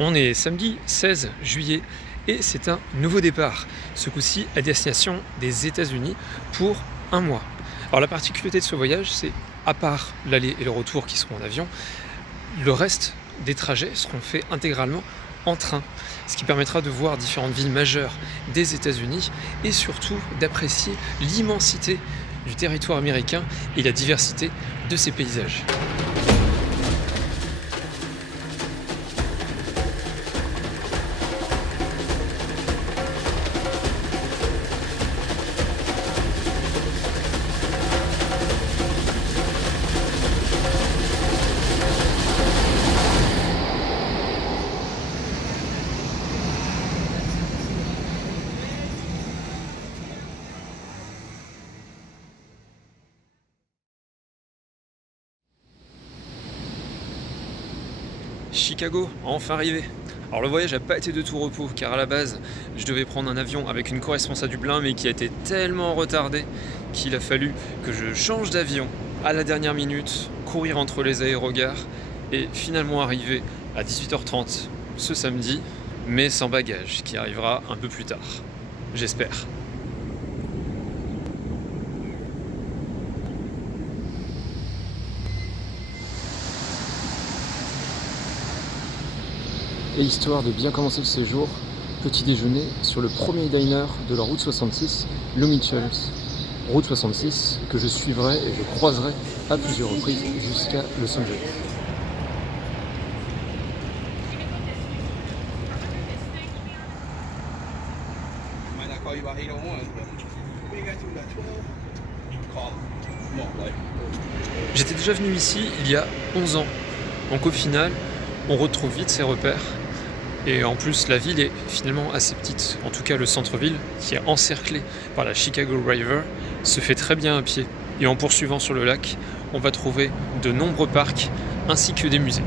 On est samedi 16 juillet et c'est un nouveau départ, ce coup-ci à destination des États-Unis pour un mois. Alors la particularité de ce voyage, c'est à part l'aller et le retour qui seront en avion, le reste des trajets seront faits intégralement en train, ce qui permettra de voir différentes villes majeures des États-Unis et surtout d'apprécier l'immensité du territoire américain et la diversité de ses paysages. Chicago, enfin arrivé. Alors le voyage n'a pas été de tout repos car à la base je devais prendre un avion avec une correspondance à Dublin mais qui a été tellement retardé qu'il a fallu que je change d'avion à la dernière minute, courir entre les aérogares et finalement arriver à 18h30 ce samedi mais sans bagage qui arrivera un peu plus tard. J'espère. Et histoire de bien commencer le séjour, petit déjeuner sur le premier diner de la route 66, Lou Mitchell's. Route 66 que je suivrai et je croiserai à plusieurs reprises jusqu'à Los Angeles. J'étais déjà venu ici il y a 11 ans, donc au final, on retrouve vite ses repères. Et en plus, la ville est finalement assez petite. En tout cas, le centre-ville, qui est encerclé par la Chicago River, se fait très bien à pied. Et en poursuivant sur le lac, on va trouver de nombreux parcs ainsi que des musées.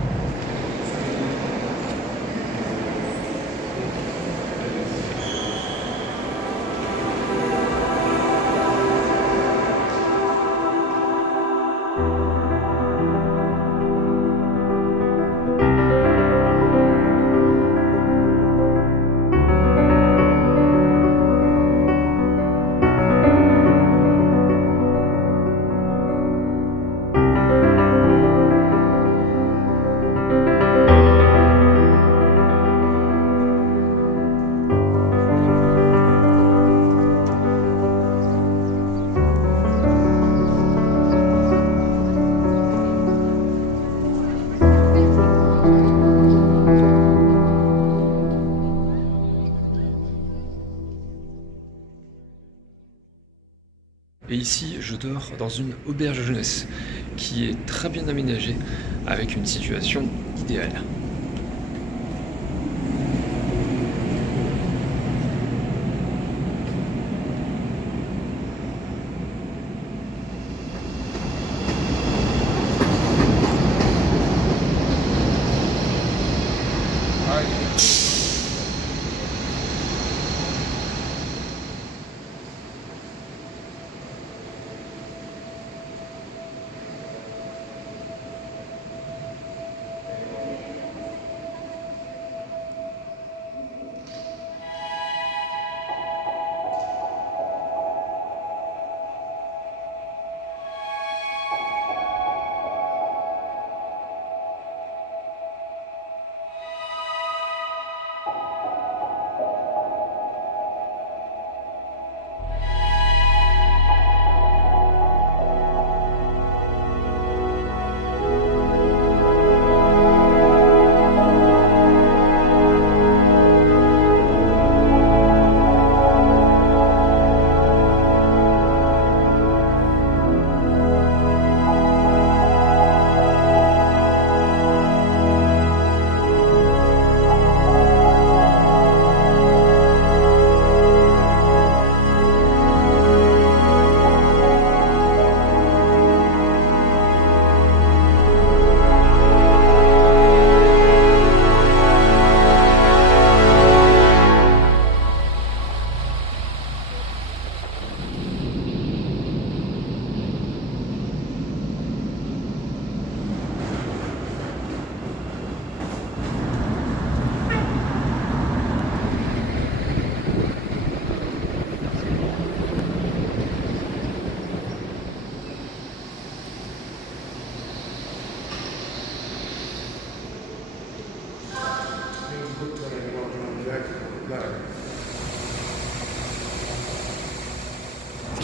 Et ici, je dors dans une auberge jeunesse qui est très bien aménagée avec une situation idéale.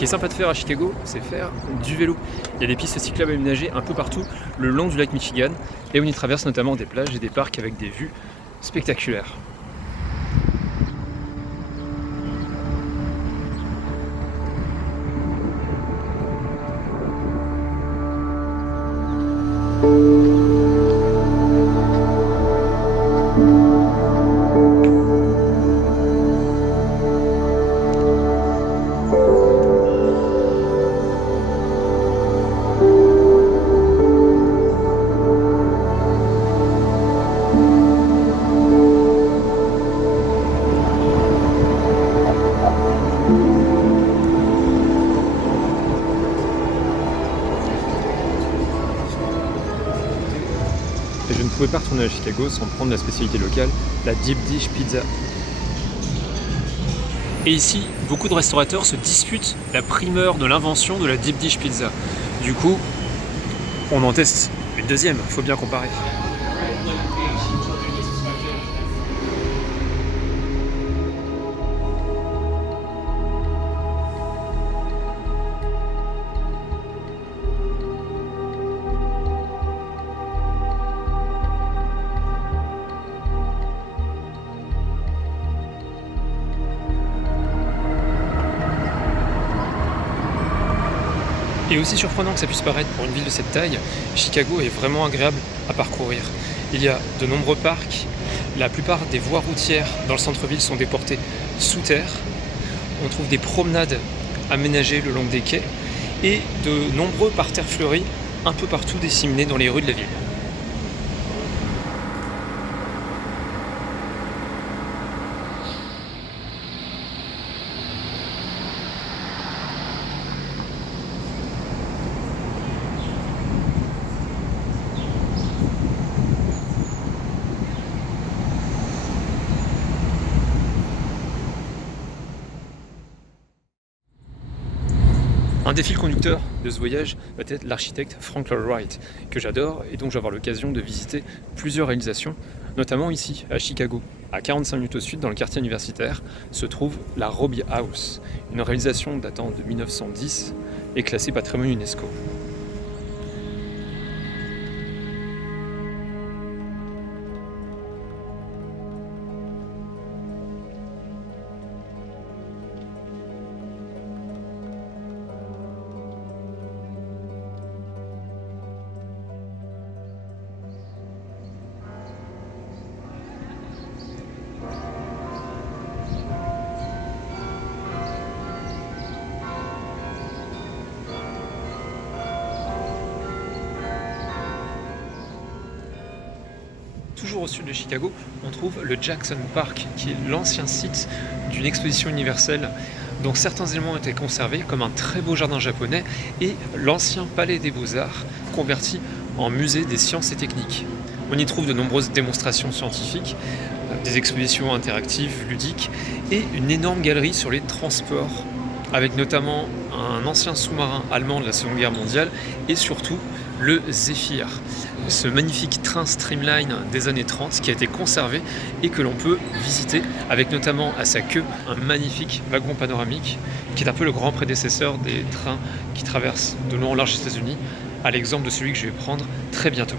qui est sympa de faire à Chicago, c'est faire du vélo. Il y a des pistes cyclables aménagées un peu partout le long du lac Michigan et on y traverse notamment des plages et des parcs avec des vues spectaculaires. Et je ne pouvais pas retourner à Chicago sans prendre la spécialité locale, la Deep Dish Pizza. Et ici, beaucoup de restaurateurs se disputent la primeur de l'invention de la Deep Dish Pizza. Du coup, on en teste une deuxième, faut bien comparer. Et aussi surprenant que ça puisse paraître pour une ville de cette taille, Chicago est vraiment agréable à parcourir. Il y a de nombreux parcs, la plupart des voies routières dans le centre-ville sont déportées sous terre. On trouve des promenades aménagées le long des quais et de nombreux parterres fleuris un peu partout disséminés dans les rues de la ville. Un des fils conducteurs de ce voyage va être l'architecte Frank Lloyd Wright, que j'adore et dont je vais avoir l'occasion de visiter plusieurs réalisations, notamment ici, à Chicago. À 45 minutes au sud, dans le quartier universitaire, se trouve la Robbie House, une réalisation datant de 1910 et classée patrimoine UNESCO. Toujours au sud de Chicago, on trouve le Jackson Park, qui est l'ancien site d'une exposition universelle dont certains éléments ont été conservés, comme un très beau jardin japonais et l'ancien palais des beaux-arts, converti en musée des sciences et techniques. On y trouve de nombreuses démonstrations scientifiques, des expositions interactives, ludiques, et une énorme galerie sur les transports, avec notamment un ancien sous-marin allemand de la Seconde Guerre mondiale, et surtout le Zephyr, ce magnifique train Streamline des années 30 qui a été conservé et que l'on peut visiter, avec notamment à sa queue un magnifique wagon panoramique qui est un peu le grand prédécesseur des trains qui traversent de long en large les États-Unis, à l'exemple de celui que je vais prendre très bientôt.